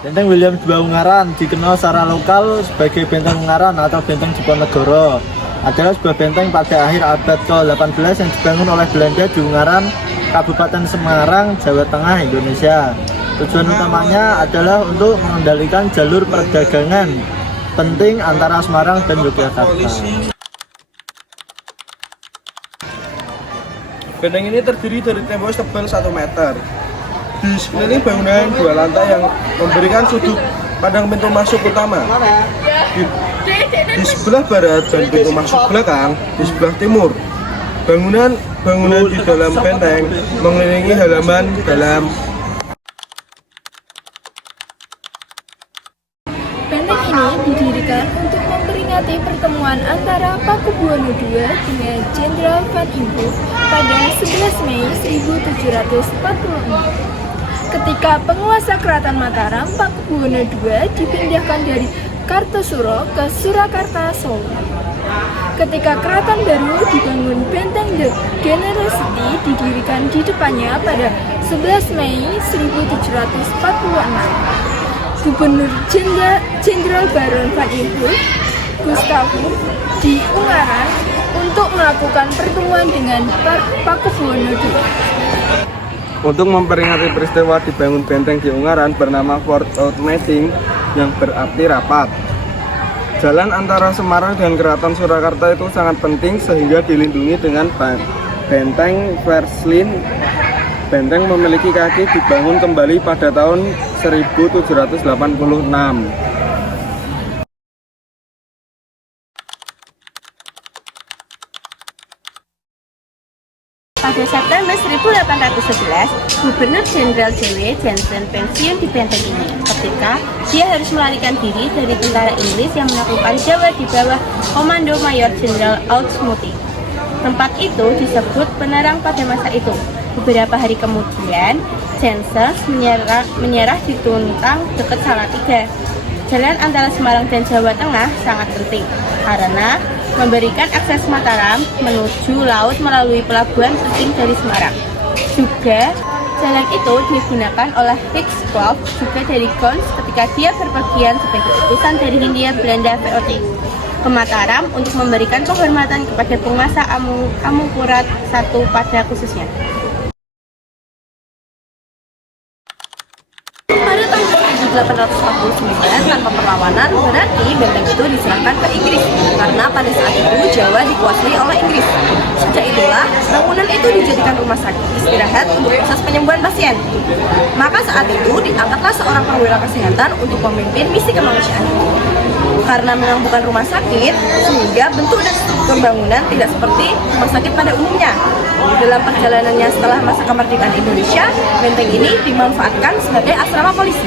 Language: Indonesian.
Benteng William II Ungaran dikenal secara lokal sebagai Benteng Ungaran atau Benteng Diponegoro. Adalah sebuah benteng pada akhir abad ke-18 yang dibangun oleh Belanda di Ungaran, Kabupaten Semarang, Jawa Tengah, Indonesia. Tujuan utamanya adalah untuk mengendalikan jalur perdagangan penting antara Semarang dan Yogyakarta. Benteng ini terdiri dari tembok setebal 1 meter. Di sekeliling bangunan 2 lantai yang memberikan sudut pandang pintu masuk utama. Di sebelah barat dan pintu masuk belakang, di sebelah timur. Bangunan di dalam benteng mengelilingi halaman dalam. Benteng ini didirikan untuk memperingati pertemuan antara Pakubuwono II dengan Jenderal Van Impe pada 11 Mei 1746. Ketika penguasa Keraton Mataram, Pakubuwono II dipindahkan dari Kartosuro ke Surakarta, Solo. Ketika keraton baru dibangun, Benteng The Generosity didirikan di depannya pada 11 Mei 1746. Gubernur Jenderal Baron Van Impe, Gustavus di Ungaran untuk melakukan pertemuan dengan Pakubuwono II. Untuk memperingati peristiwa dibangun benteng di Ungaran bernama Fort Out Meeting yang berarti rapat. Jalan antara Semarang dan Keraton Surakarta itu sangat penting sehingga dilindungi dengan benteng Verslin. Benteng memiliki kaki dibangun kembali pada tahun 1786. Pada September 1811, Gubernur Jenderal J.W. Jensen pensiun di benteng ini ketika dia harus melarikan diri dari tentara Inggris yang menaklukkan Jawa di bawah komando Mayor Jenderal Auchmuty. Tempat itu disebut Penerang pada masa itu. Beberapa hari kemudian, Jensen menyerah di Tuntang dekat Salatiga. Jalan antara Semarang dan Jawa Tengah sangat penting karena memberikan akses Mataram menuju laut melalui pelabuhan penting dari Semarang. Juga, jalan itu digunakan oleh Hickscough juga dari Gons ketika dia berpergian sebagai utusan dari Hindia Belanda VOC ke Mataram untuk memberikan penghormatan kepada penguasa Amangkurat I pada khususnya. Pada tahun 1849, tanpa perlawanan, berarti benteng itu diserahkan ke Inggris karena pada saat itu Jawa dikuasai oleh Inggris. Sejak itulah, bangunan itu dijadikan rumah sakit istirahat untuk proses penyembuhan pasien. Maka saat itu diangkatlah seorang perwira kesehatan untuk memimpin misi kemanusiaan. Karena memang bukan rumah sakit, sehingga bentuk dan struktur bangunan tidak seperti rumah sakit pada umumnya. Dalam perjalanannya setelah masa kemerdekaan Indonesia, benteng ini dimanfaatkan sebagai asrama polisi.